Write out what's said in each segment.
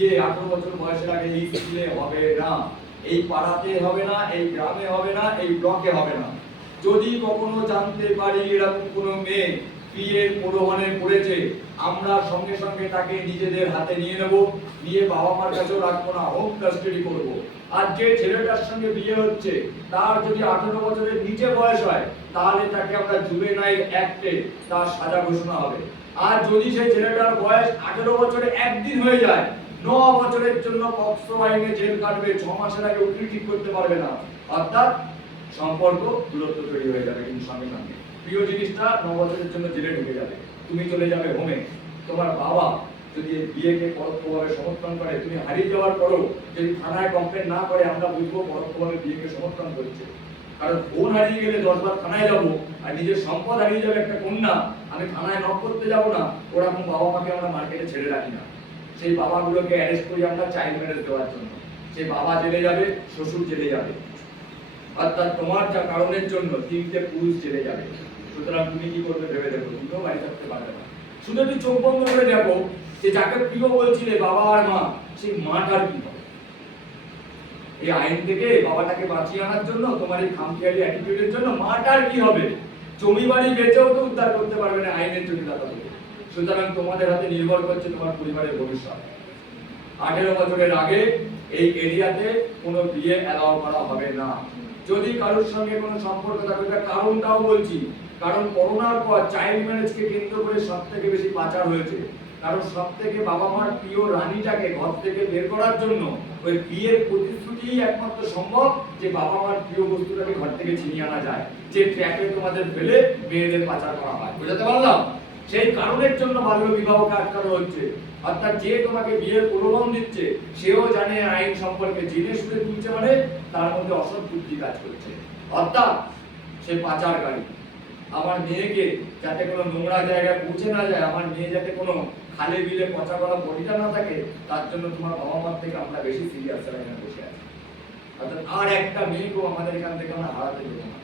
বিয়ে 18 বছর বয়সের আগে এই স্কুলে হবে না, এই পাড়াতে হবে না, এই গ্রামে হবে না, এই ব্লকে হবে না। যদি কখনো জানতে পারি এরকম কোনো মেয়ে বিয়ের প্রলোভনে পড়েছে, আমরা সঙ্গে সঙ্গে তাকে নিজেদের হাতে নিয়ে নেব, নিয়ে বাবা মার কাছেও রাখবো না, হোম কাস্টাডি করব। আর যে ছেলেটার সঙ্গে বিয়ে হচ্ছে তার যদি 18 বছরের নিচে বয়স হয় তাহলে তাকে আমরা জুভেনাইল অ্যাক্টে তার সাজা ঘোষণা হবে। আর যদি সেই ছেলেটার বয়স 18 বছরে একদিন হয়ে যায়, 9 বছরের জন্য পক্সো আইনে জেল কাটবে, 6 মাসের আগে উকিল ঠিক করতে পারবে না। অর্থাৎ সম্পর্ক দূরত্ব তৈরি হয়ে যাবে। কিন্তু সঙ্গে সঙ্গে প্রিয় জিনিসটা 9 বছরের জন্য জেলে ঢুকে যাবে, তুমি চলে যাবে হোমে। তোমার বাবা যদি বিয়েকে পরোক্ষভাবে সমর্থন করে, তুমি হারিয়ে যাওয়ার পরও যদি থানায় কমপ্লেন না করে, আমরা বুঝবো পরোক্ষভাবে বিয়েকে সমর্থন করছে। কারণ ফোন হারিয়ে গেলে 10 বার থানায় যাবো, আর নিজের সম্পদ হারিয়ে যাবে একটা কন্যা, আমি থানায় নক করতে যাবো না। ওরকম বাবা মাকে আমরা মার্কেটে ছেড়ে রাখি না। সেই বাবাগুলোকে অ্যারেস্ট করি আমরা চাইল্ড ম্যারেজ দেওয়ার জন্য। সেই বাবা জেলে যাবে, শ্বশুর জেলে যাবে, অর্থাৎ তোমার যা কারণের জন্য 3টে পুরুষ জেলে যাবে। সুতরাং তুমি কি করবে ভেবে দেখো, তুমিও বাড়ি থাকতে পারবে না। শুধু একটু চোখ বন্ধ করে দেখো যে যাকে প্রিয় বলছিলে বাবা আর মা, সেই মাটার কি হবে। এই আইন থেকে বাবাটাকে বাঁচিয়ে আনার জন্য, তোমার এই খামখেয়ালি অ্যাটিটিউডের জন্য মাটার কি হবে। জমি বাড়ি বেচেও তো উদ্ধার করতে পারবে না আইনের জটিলতা থেকে। সুতরাং তোমাদের হাতে নির্ভর করছে তোমার পরিবারের ভবিষ্যৎ। 18 বছরের আগে এই এরিয়াতে কোনো বিয়ে অ্যালাউ করা হবে না। যদি কারোর সঙ্গে কোনো সম্পর্ক থাকে, তার কারণটাও বলছি। কারণ করোনার পর চাইল্ড ম্যারেজকে কেন্দ্র করে সবথেকে বেশি পাচার হয়েছে। কারণ সবথেকে বাবা মার প্রিয় রানীটাকে ঘর থেকে বের করার জন্য ওই বিয়ের প্রতিশ্রুতিই একমাত্র সম্ভব, যে বাবা মার প্রিয় বস্তুটাকে ঘর থেকে ছিনিয়ে আনা যায়, যে ট্র্যাকে তোমাদের ফেলে মেয়েদের পাচার করা হয়। বুঝাতে পারলাম? সেই কারণের জন্য বাল্য বিবাহকে আটকানো হচ্ছে। অর্থাৎ যে তোমাকে বিয়ের প্রলোভন দিচ্ছে সেও জানে আইন সম্পর্কে, জেনে শুনে তুলছে, মানে তার মধ্যে অসৎ বুদ্ধি কাজ করছে। অর্থাৎ সে পাচারকারী। আমার মেয়েকে যাতে কোনো নোংরা জায়গায় পৌঁছে না যায়, আমার মেয়ে যাতে কোনো খালে বিলে পচা গলা বডিটা না থাকে, তার জন্য তোমার বাবা মার থেকে আমরা বেশি সিরিয়াস এখানে বসে আছি। অর্থাৎ আর একটা মেয়েকেও আমাদের এখান থেকে আমরা হারাতে দেবো না।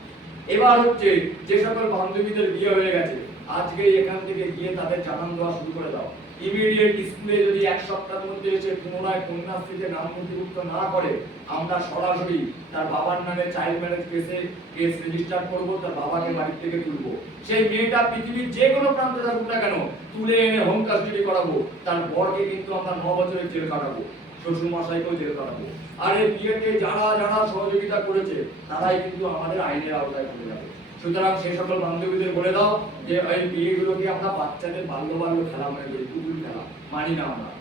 এবার হচ্ছে যে সকল বান্ধবীদের বিয়ে হয়ে গেছে, আজকে এখান থেকে গিয়ে তাদের জানান দেওয়া শুরু করে দাও। ইমিডিয়েট স্কুলে যদি 1 সপ্তাহের মধ্যে এসে পুনরায় কন্যাশ্রীতে নাম নথিভুক্ত না করে, আমরা সরাসরি তার বাবার নামে চাইল্ড ম্যারেজ কেস রেজিস্টার করব, তার বাবাকে বাড়ি থেকে তুলবো। সেই মেয়েটা পৃথিবীর যে কোনো প্রান্তে থাকুক না কেন, তুলে এনে হোম কাস্টাডি করাবো। তার বরকে কিন্তু আমরা 9 বছরের জেল কাটাবো, শ্বশুর মশাইকেও জেল কাটাবো। আর এই বিয়েতে যারা যারা সহযোগিতা করেছে তারাই কিন্তু আমাদের আইনের আওতায় পড়ে যাবে। সুতরাং সেই সকল বান্ধবীদের বলে দাও যে এই বিয়েগুলোকে আমরা বাচ্চাদের বাল্য খেলা মনে করি, পুতুল খেলা মানি না আমরা।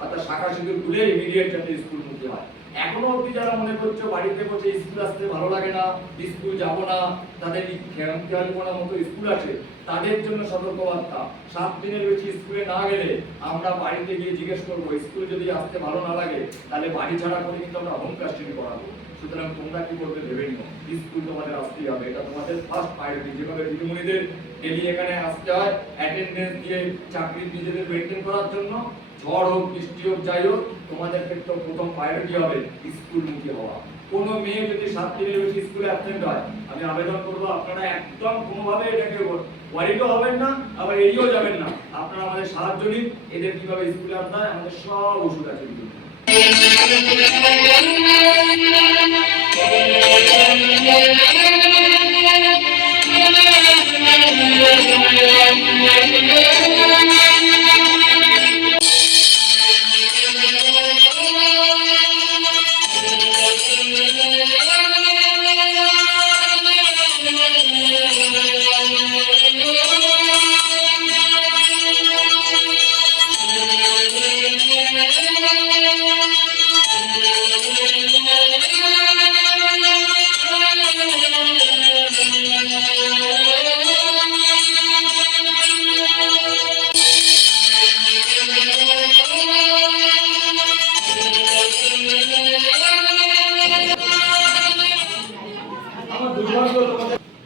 অর্থাৎ শাখা সিঁদুর খুলে ইমিডিয়েট যাতে স্কুল মুক্তি হয়। এখনো অব্দি যারা মনে করছো বাড়িতে বসে স্কুল আসতে ভালো লাগে না, স্কুল যাব না, তাদের খেয়ালপনার মতো স্কুল আছে, তাদের জন্য সতর্কবার্তা। 7 দিনের বেশি স্কুলে না গেলে আমরা বাড়িতে গিয়ে জিজ্ঞেস করবো, স্কুল যদি আসতে ভালো না লাগে তাহলে বাড়ি ছাড়া করে কিন্তু আমরা হোম কাস্টাডি করাবো। সুতরাং তোমরা কি করবে ভেবে নিও, স্কুল তোমাদের আসতেই হবে, এটা তোমাদের ফার্স্ট প্রায়োরিটি। যেভাবে দিদিমণিদের ডেলি এখানে আসতে হয় অ্যাটেন্ডেন্স দিয়ে চাকরি নিজেদের মেনটেন করার জন্য, ঝড় হোক বৃষ্টি হোক যাই হোক, তোমাদের ক্ষেত্রে প্রথম প্রায়োরিটি হবে স্কুলমুখী হওয়া। কোনো মেয়ে যদি 7 দিনের বেশি স্কুলে অ্যাবসেন্ট হয়, আমি আবেদন করবো আপনারা একদম কোনোভাবে এটাকে ওয়ারিডও হবেন না, আবার এড়িয়েও যাবেন না। আপনারা আমাদের সাহায্য নিন, এদের কিভাবে স্কুলে আনতে হয়, আমাদের সব ওষুধ আছে।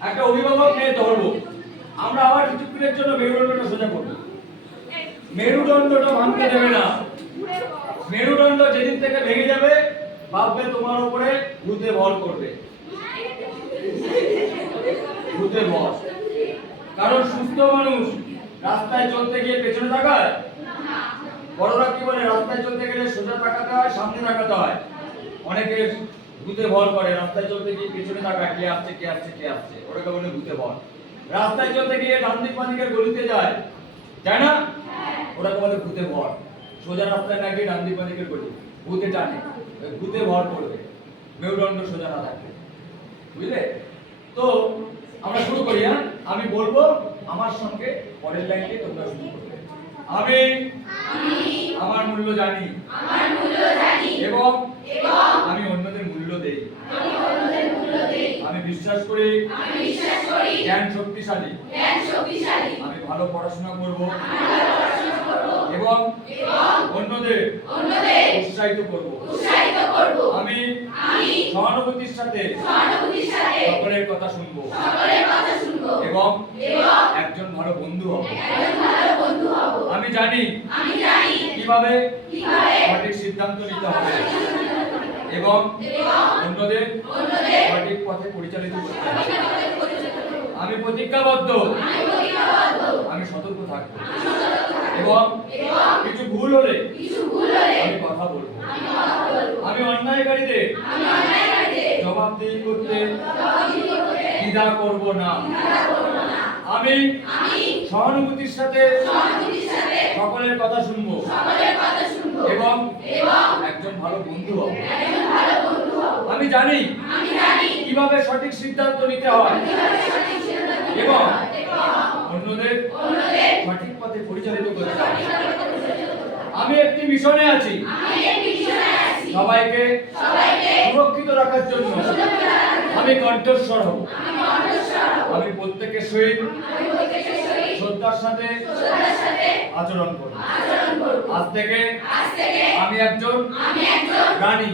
একটা অভিভাবক নিয়ে ধরবো, আমরা আবার কিছুক্ষণের জন্য মেরুদণ্ডটা সোজা করবো। মেরুদণ্ডটা ভাঙতে দেবে না। মেরুদণ্ড যেদিন থেকে ভেঙে যাবে ভাববে তোমার উপরে ভূতে ভর করবে। ভূতে ভর, কারণ সুস্থ মানুষ রাস্তায় চলতে গিয়ে পেছনে তাকায়, বড়রা কি বলে রাস্তায় চলতে গেলে সোজা তাকাতে হয়, সামনে তাকাতে হয়। অনেকে ভূতে ভর করে, রাস্তায় চলতে গিয়ে পেছনে তাকায়, কে আসছে কে আসছে কে আসছে, ওটাকে বলে ভূতে ভর। রাস্তায় চলতে গিয়ে ডান দিক বাম দিকের গলিতে যায়, যায় না, ওটাকে বলে ভূতে ভর। সোজা রাস্তায় না গিয়ে ডান দিক বাম দিকের গলি, ভূতে টানে, ওই ভূতে ভর করবে, মেরুদণ্ড সোজা না থাকবে, বুঝলে? তো আমরা শুরু করি। হ্যাঁ, আমি বলবো, আমার সঙ্গে পরের লাইনটি তোমরা শুরু করবে। আমি আমার মূল্য জানি এবং আমি অন্যদের মূল্য দেই। আমি বিশ্বাস করি জ্ঞান শক্তিশালী। আমি ভালো পড়াশোনা করব এবং অন্যদের উৎসাহিত করব। আমি সহানুভূতির সাথে সকলের কথা শুনবো এবং একজন ভালো বন্ধু হব। আমি জানি কিভাবে সঠিক সিদ্ধান্ত নিতে হবে এবং অন্যদের সঠিক পথে পরিচালিত করতে হবে। আমি প্রতিজ্ঞাবদ্ধ, আমি সতর্ক থাকবো এবং কিছু ভুল হলে আমি কথা বলবো। আমি অন্যায়কারীদের জবাবদিহি করতে দ্বিধা করব না। আমি সহানুভূতির সাথে সকলের কথা শুনবো এবং একজন ভালো বন্ধু হব। আমি জানি কিভাবে সঠিক সিদ্ধান্ত নিতে হয় এবং অন্যদের সঠিক পথে পরিচালিত করতে হবে। আমি একটি মিশনে আছি, সবাইকে সুরক্ষিত রাখার জন্য আমি কণ্ঠস্বর হব। আমি প্রত্যেকের সহিত শ্রদ্ধার সাথে আচরণ করব। আজ থেকে আমি একজন রানী,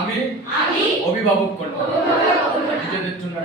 আমি অভিভাবক করব। নিজেদের জন্য